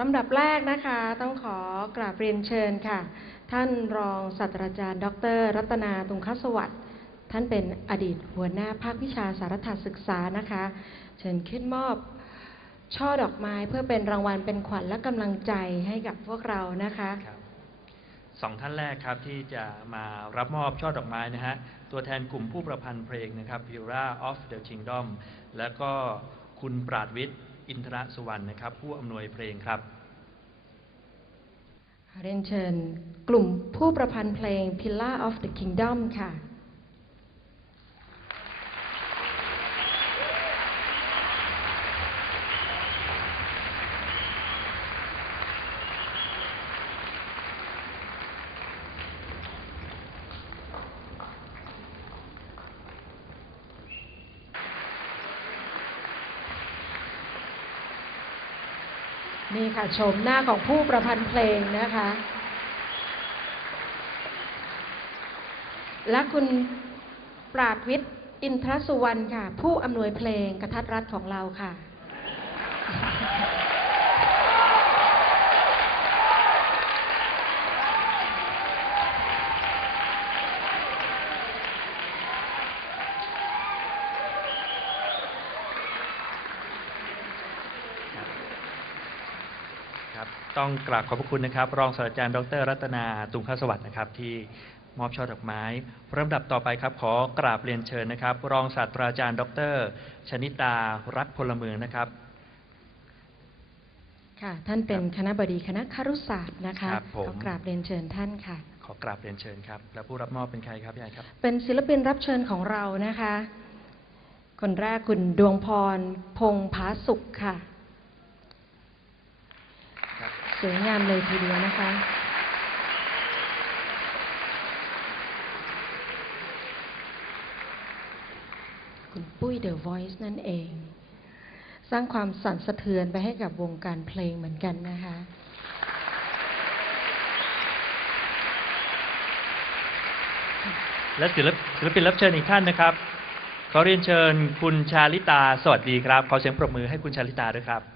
ลำดับแรกนะคะต้องขอกราบเรียนเชิญค่ะ ท่านรองศาสตราจารย์ ดร รัตนาตุงคสวัสดิ์ท่านเป็นอดีตหัวหน้าภาควิชาสารศาสตร์ศึกษานะคะ เชิญขึ้นมอบช่อดอกไม้เพื่อเป็นรางวัลเป็นขวัญและกำลังใจให้กับพวกเรานะคะคสองท่านแรกครับที่จะมารับมอบช่อดอกไม้นะฮะ ตัวแทนกลุ่มผู้ประพันธ์เพลงนะครับ Pura of the Kingdom แล้วก็คุณปราดวิทย์ อินทรสุวรรณนะครับ ผู้อำนวยเพลงครับเรียนเชิญ กลุ่มผู้ประพันธ์เพลง Pillar of the Kingdom ค่ะ นี่ค่ะชมหน้าของผู้ประพันธ์เพลงนะคะ และคุณปราดวิทย์อินทรสุวรรณค่ะ ผู้อำนวยเพลงกระทัดรัดของเราค่ะ ครับต้องกราบขอบพระคุณนะครับ รองศาสตราจารย์ดร รัตนาตุงคสวัสดิ์นะครับที่มอบช่อดอกไม้ลำดับต่อไปครับ ขอกราบเรียนเชิญนะครับ รองศาสตราจารย์ ดร ชนิตารักพลเมืองนะครับ ค่ะ ท่านเป็นคณะบดีคณะครุศาสตร์นะคะครับผม ขอกราบเรียนเชิญท่านค่ะ ขอกราบเรียนเชิญครับ และผู้รับมอบเป็นใครครับพี่ใหญ่ครับ เป็นศิลปินรับเชิญของเรานะคะ คนแรกคุณดวงพร พงษ์ผาสุขค่ะครับ สวยงามเลยทีเดียวนะคะ คุณปุ้ยเดอะ Voice นั่นเอง สร้างความสั่นสะเทือนไปให้กับวงการเพลงเหมือนกันนะคะและศิลปินรับเชิญอีกท่านนะครับ ขอเรียนเชิญคุณชาลิตา สวัสดีครับ ขอเสียงปรบมือให้คุณชาลิตาด้วยครับ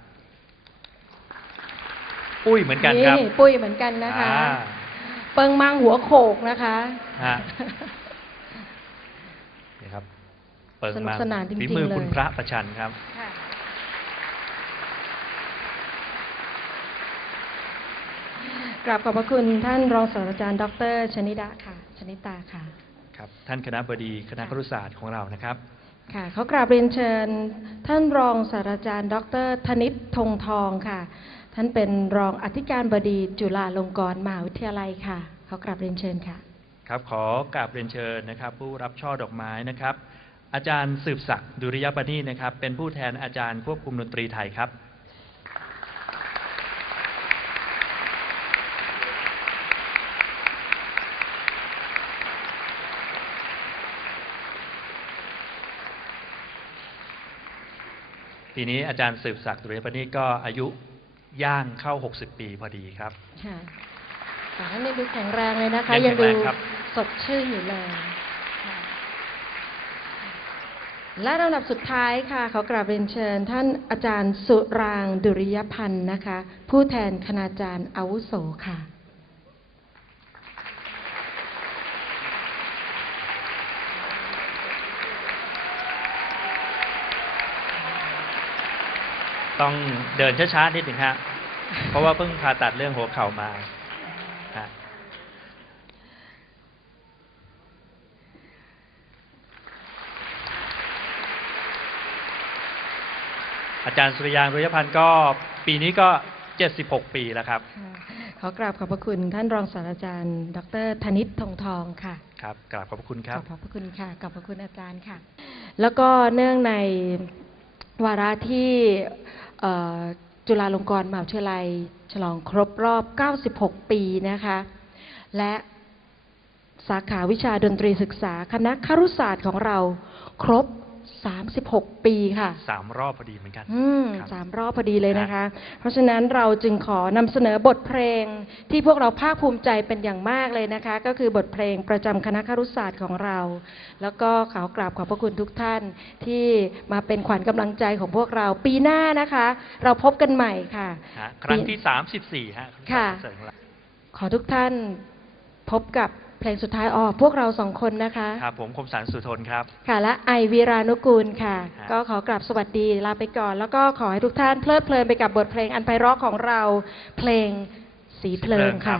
ปุ้ยเหมือนกันครับปุ้ยเหมือนกันนะคะ อ่าเปิงมังหัวโขกนะคะ ฮะ นี่ครับ เปิงสนุกมาสนานจริงๆฝีมือเลยคุณพระประชันครับ ค่ะกราบขอบพระคุณท่านรองศาสตราจารย์ดรชนิดาค่ะ ชนิตาค่ะ ครับ ท่านคณะบดีคณะครุศาสตร์ของเรานะครับ ค่ะเขากราบเรียนเชิญ ท่านรองศาสตราจารย์ ดรธนิตธงทองค่ะ ท่านเป็นรองอธิการบดีจุฬาลงกรณ์มหาวิทยาลัยค่ะเขากราบเรียนเชิญค่ะ ครับขอกราบเรียนเชิญนะครับ ผู้รับช่อดอกไม้นะครับ อาจารย์สืบศักดิ์ดุริยปณีนะครับ เป็นผู้แทนอาจารย์ควบคุมดนตรีไทยครับ ปีนี้อาจารย์สืบศักดิ์ดุริยปณีก็อายุ ย่างเข้า 60 ปีพอดีครับค่ะแต่ท่านยังดูแข็งแรงเลยนะคะ ยังยังดูแข็งแรงครับสดชื่นอยู่เลยค่ะและลำดับสุดท้ายค่ะ ขอกราบเรียนเชิญ ท่านอาจารย์สุรางค์ดุริยพันธ์นะคะ ผู้แทนคณาจารย์อาวุโสค่ะ ต้องเดินช้าๆนิดหนึ่งฮะเพราะว่าเพิ่งผ่าตัดเรื่องหัวเข่ามาฮะอาจารย์สุริยางรุยพันธ์ก็ปีนี้ก็ 76 ปีแล้วครับค่ะขอกราบขอบพระคุณท่านรองศาสตราจารย์ ดรธนิตทองทองค่ะ ครับกราบขอบพระคุณครับ ขอบพระคุณค่ะ ขอบพระคุณอาจารย์ค่ะ แล้วก็เนื่องในวาระที่เอ่อ จุฬาลงกรณ์มหาวิทยาลัย ฉลองครบรอบ 96 ปีนะคะ และสาขาวิชาดนตรีศึกษาคณะครุศาสตร์ของเราครบ 36 ปีค่ะ สามรอบพอดีเหมือนกันอืมครับ สามรอบพอดีเลยนะคะ เพราะฉะนั้นเราจึงขอนำเสนอบทเพลง ที่พวกเราภาคภูมิใจเป็นอย่างมากเลยนะคะ ก็คือบทเพลงประจำคณะครุศาสตร์ของเรา แล้วก็ขอกราบขอบพระคุณทุกท่านที่มาเป็นขวัญกำลังใจของพวกเราปีหน้านะคะ เราพบกันใหม่ค่ะ ฮะครั้งที่สามสิบสี่ฮะค่ะเสริมละขอทุกท่านพบกับ เพลงสุดท้ายออกพวกเราสองคนนะคะ ครับผมคมสันสุทนครับ ค่ะ และไอวีรานุกูลค่ะ ฮะ ก็ขอกราบสวัสดีลาไปก่อน แล้วก็ขอให้ทุกท่านเพลิดเพลินไปกับบทเพลงอันไพเราะของเรา เพลงสีเพลิงค่ะ